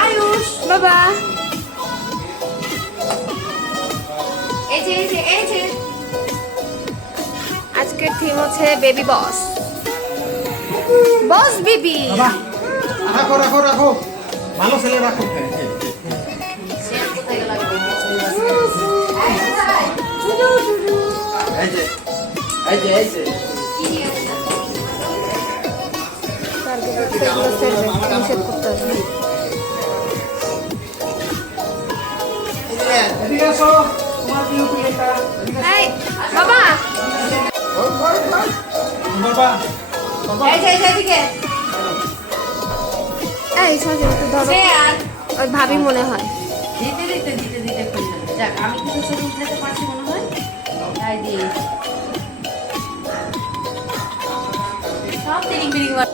আয়ুষ বাবা এই যে আজকের থিম হচ্ছে বেবি বস বস বেবি রাখো রাখো রাখো ভালো ছেলে রাখো বাবা এই সজল একটু ধরো ওই ভাবি মনে হয় দিতে দিতে দিতে দিতে যাক আমি কিছু ছবি উঠাতে পারছি মনে হয় তাই দিয়ে সব তিরিং বিরিং